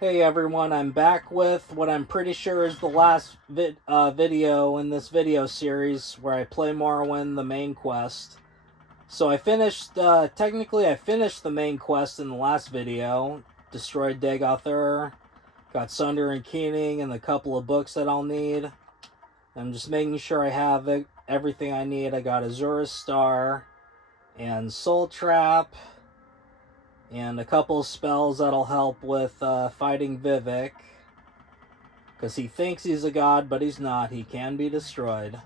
Hey everyone, I'm back with what I'm pretty sure is the last video in this video series where I play Morrowind, the main quest. So technically I finished the main quest in the last video, destroyed Dagothur, got Sunder and Keening and the couple of books that I'll need. I'm just making sure I have everything I need. I got Azura's Star and Soul Trap, and a couple of spells that'll help with fighting Vivek. Because he thinks he's a god, but he's not. He can be destroyed.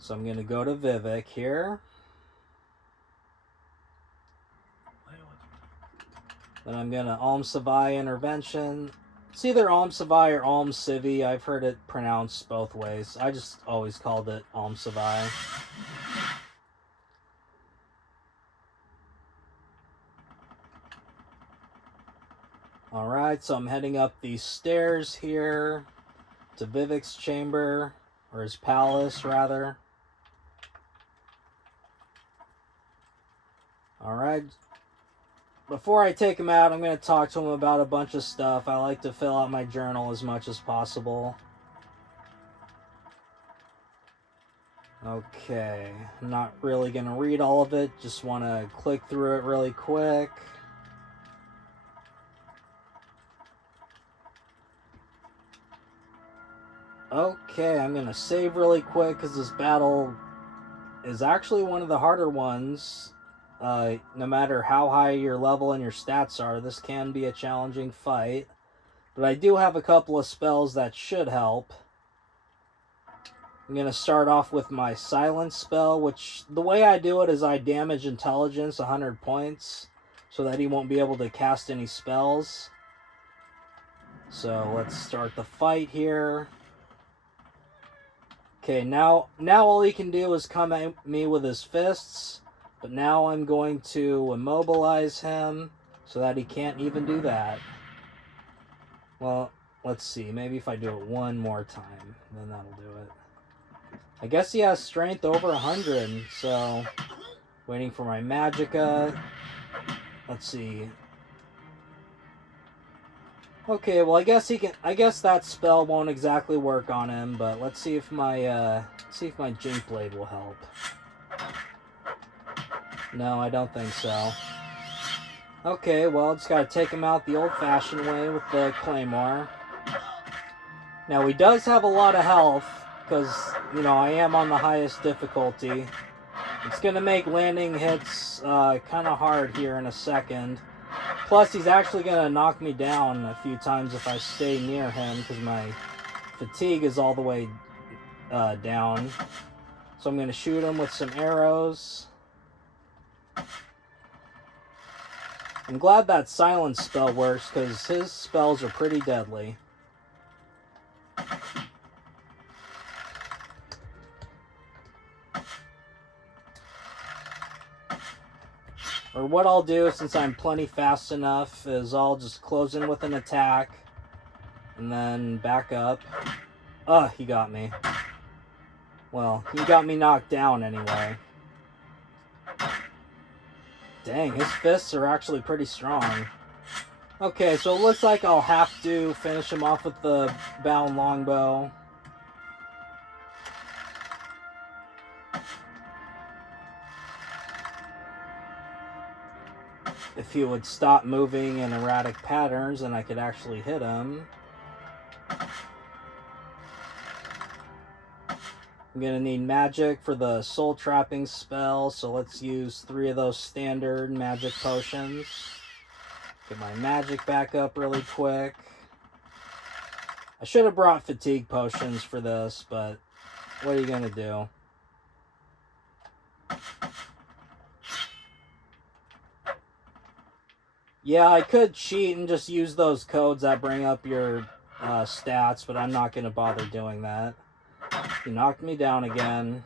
So I'm going to go to Vivek here. Then I'm going to Alm Savai Intervention. It's either Alm Savai or Alm Civi. I've heard it pronounced both ways. I just always called it Alm Savai. Alright, so I'm heading up these stairs here to Vivek's chamber, or his palace, rather. Alright, before I take him out, I'm going to talk to him about a bunch of stuff. I like to fill out my journal as much as possible. Okay, I'm not really going to read all of it, just want to click through it really quick. Okay, I'm going to save really quick because this battle is actually one of the harder ones. No matter how high your level and your stats are, this can be a challenging fight. But I do have a couple of spells that should help. I'm going to start off with my Silence spell, which the way I do it is I damage Intelligence 100 points so that he won't be able to cast any spells. So let's start the fight here. Okay, now all he can do is come at me with his fists, but now I'm going to immobilize him so that he can't even do that. Well, let's see, maybe if I do it one more time, then that'll do it. I guess he has strength over 100, so waiting for my Magicka. Let's see. Okay, well I guess that spell won't exactly work on him, but let's see if my Jink Blade will help. No, I don't think so. Okay, well, just gotta take him out the old-fashioned way with the Claymore. Now, he does have a lot of health, because, you know, I am on the highest difficulty. It's gonna make landing hits kind of hard here in a second. Plus, he's actually going to knock me down a few times if I stay near him, because my fatigue is all the way down. So I'm going to shoot him with some arrows. I'm glad that Silence spell works, because his spells are pretty deadly. Or what I'll do, since I'm plenty fast enough, is I'll just close in with an attack and then back up. He got me. Well, he got me knocked down anyway. Dang, his fists are actually pretty strong. Okay, so it looks like I'll have to finish him off with the bound longbow. If he would stop moving in erratic patterns, then I could actually hit him. I'm going to need magic for the soul trapping spell, so let's use 3 of those standard magic potions. Get my magic back up really quick. I should have brought fatigue potions for this, but what are you going to do? Yeah, I could cheat and just use those codes that bring up your stats, but I'm not going to bother doing that. He knocked me down again.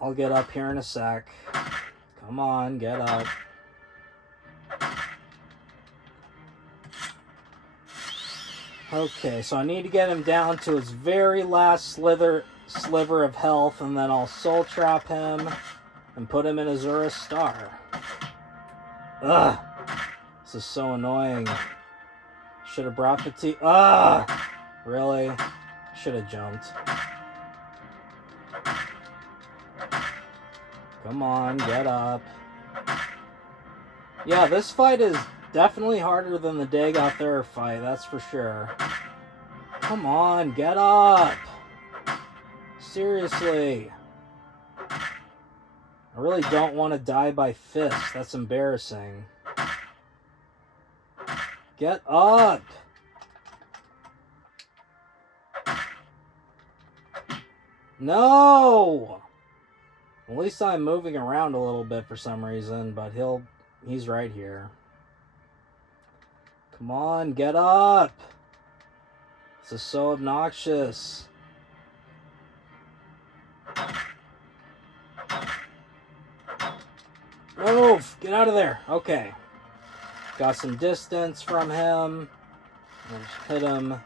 I'll get up here in a sec. Come on, get up. Okay, so I need to get him down to his very last sliver of health, and then I'll soul trap him and put him in Azura's Star. Ugh. This is so annoying. Should have brought fatigue. Ugh. Really? Should have jumped. Come on, get up. Yeah, this fight is definitely harder than the Dagoth fight, that's for sure. Come on, get up! Seriously. I really don't want to die by fist. That's embarrassing. Get up! No! At least I'm moving around a little bit for some reason, but he's right here. Come on, get up! This is so obnoxious. Move! Get out of there! Okay. Got some distance from him. I'll just hit him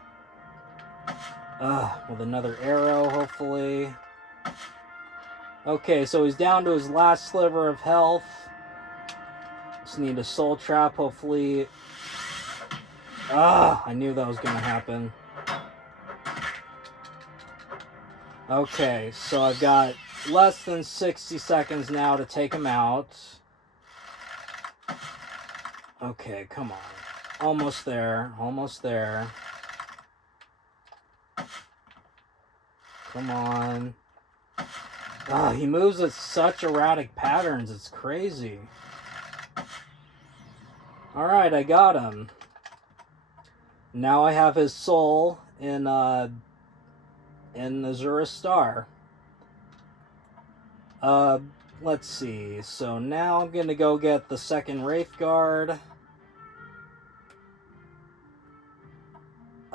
with another arrow, hopefully. Okay, so he's down to his last sliver of health. Just need a soul trap, hopefully. I knew that was going to happen. Okay, so I've got less than 60 seconds now to take him out. Okay, come on. Almost there. Almost there. Come on. He moves at such erratic patterns. It's crazy. Alright, I got him. Now I have his soul in Azura's Star. Let's see. So now I'm going to go get the second Wraith Guard.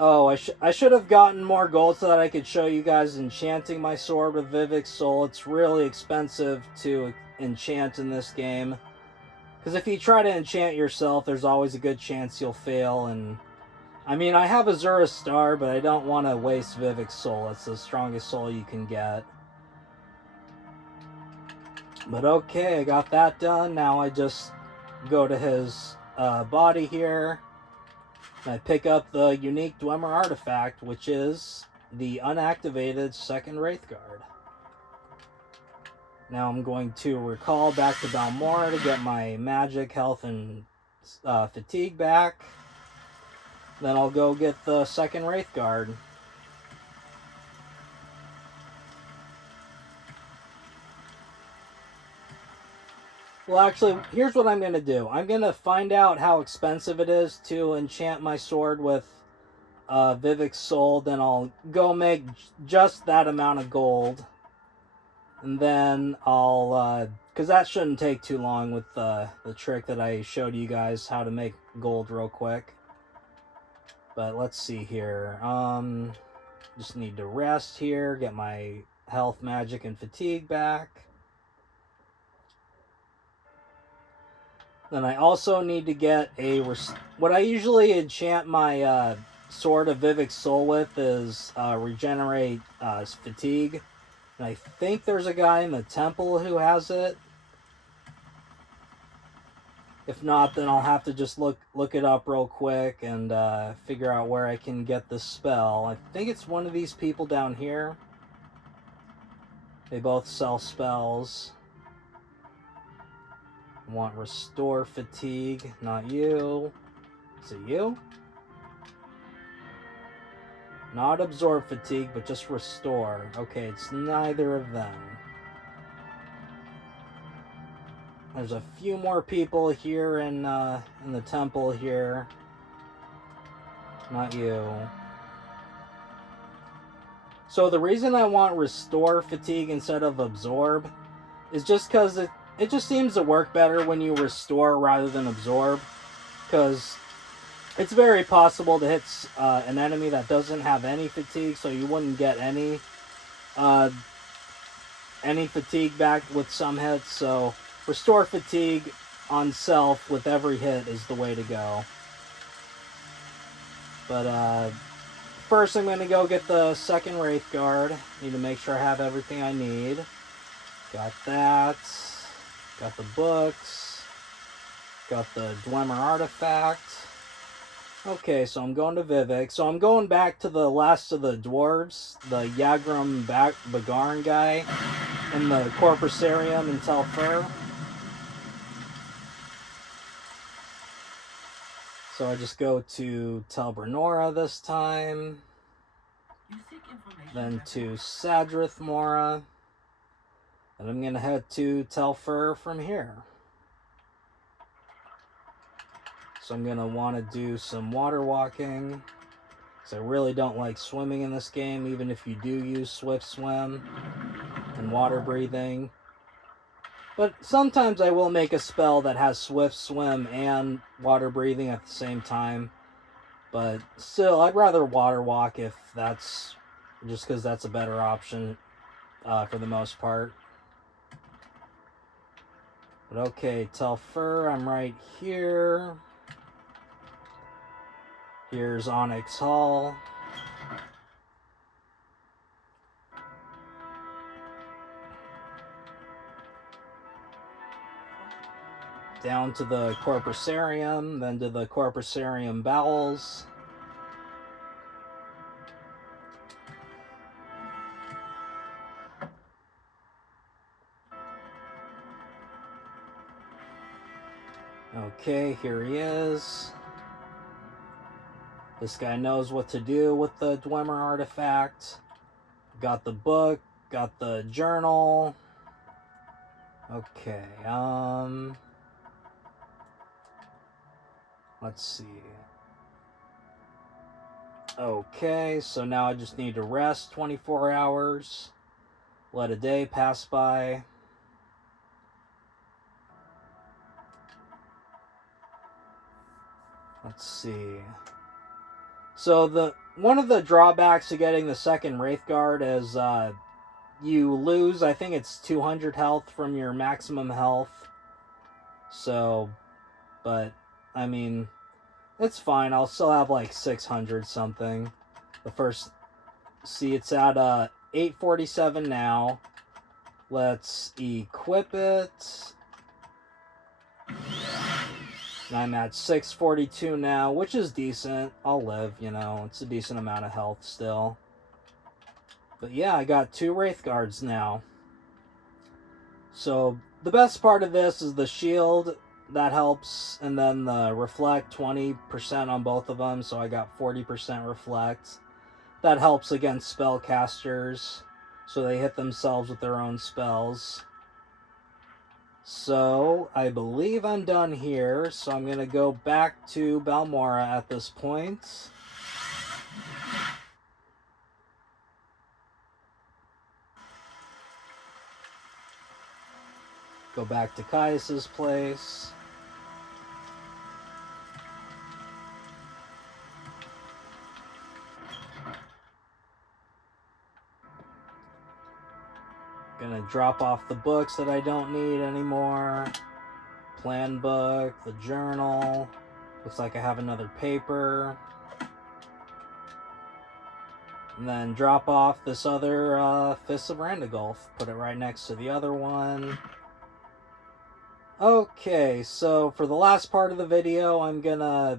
Oh, I should have gotten more gold so that I could show you guys enchanting my sword with Vivek's Soul. It's really expensive to enchant in this game. Because if you try to enchant yourself, there's always a good chance you'll fail. And I mean, I have Azura's Star, but I don't want to waste Vivek's Soul. It's the strongest soul you can get. But okay, I got that done. Now I just go to his body here. And I pick up the unique Dwemer artifact, which is the unactivated second Wraith Guard. Now I'm going to recall back to Balmora to get my magic, health, and fatigue back. Then I'll go get the second Wraith Guard. Well, actually, here's what I'm going to do. I'm going to find out how expensive it is to enchant my sword with Vivek's Soul. Then I'll go make just that amount of gold. And then I'll... because that shouldn't take too long with the trick that I showed you guys how to make gold real quick. But let's see here. Just need to rest here, get my health, magic, and fatigue back. Then I also need to get a... What I usually enchant my Sword of Vivek's Soul with is regenerate fatigue. And I think there's a guy in the temple who has it. If not, then I'll have to just look it up real quick and figure out where I can get the spell. I think it's one of these people down here. They both sell spells. I want Restore Fatigue, not you. Is it you? Not Absorb Fatigue, but just Restore. Okay, it's neither of them. There's a few more people here in the temple here. Not you. So the reason I want Restore Fatigue instead of Absorb is just because it just seems to work better when you restore rather than absorb. Because it's very possible to hit an enemy that doesn't have any fatigue, so you wouldn't get any fatigue back with some hits. So restore fatigue on self with every hit is the way to go. But first I'm going to go get the second Wraith Guard. Need to make sure I have everything I need. Got that. Got the books. Got the Dwemer artifact. Okay, so I'm going to Vivek. So I'm going back to the last of the dwarves, the Yagrum Bagarn guy, in the Corpusarium in Telfur. So I just go to Telbernora this time. Then to Sadrith Mora. And I'm going to head to Telfur from here. So I'm going to want to do some water walking. Because I really don't like swimming in this game, even if you do use Swift Swim and water breathing. But sometimes I will make a spell that has Swift Swim and water breathing at the same time. But still, I'd rather water walk if that's... just because that's a better option for the most part. But okay, Telfur, I'm right here. Here's Onyx Hall. Down to the Corpusarium, then to the Corpusarium Bowels. Okay, here he is. This guy knows what to do with the Dwemer artifact. Got the book, got the journal. Okay, let's see. Okay, so now I just need to rest 24 hours. Let a day pass by. Let's see. So one of the drawbacks to getting the second Wraithguard is you lose, I think it's 200 health from your maximum health. So, but, I mean, it's fine. I'll still have like 600 something. The first, see, it's at 847 now. Let's equip it. And I'm at 642 now, which is decent. I'll live, you know. It's a decent amount of health still. But yeah, I got 2 Wraithguards now. So the best part of this is the shield. That helps. And then the reflect, 20% on both of them. So I got 40% reflect. That helps against spellcasters. So they hit themselves with their own spells. So, I believe I'm done here, so I'm going to go back to Balmora at this point. Go back to Caius's place. Gonna drop off the books that I don't need anymore. Plan book, the journal. Looks like I have another paper. And then drop off this other Fist of Randagulf. Put it right next to the other one. Okay, so for the last part of the video, I'm gonna...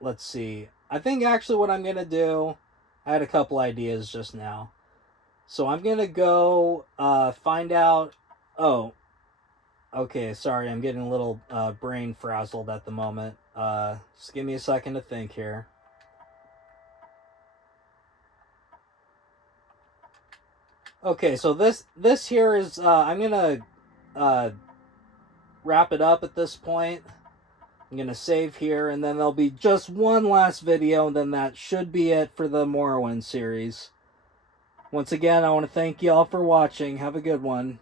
Let's see. I think actually what I'm gonna do... I had a couple ideas just now. So I'm going to go find out... Oh, okay, sorry, I'm getting a little brain frazzled at the moment. Just give me a second to think here. Okay, so this here is... I'm going to wrap it up at this point. I'm going to save here, and then there'll be just one last video, and then that should be it for the Morrowind series. Once again, I want to thank you all for watching. Have a good one.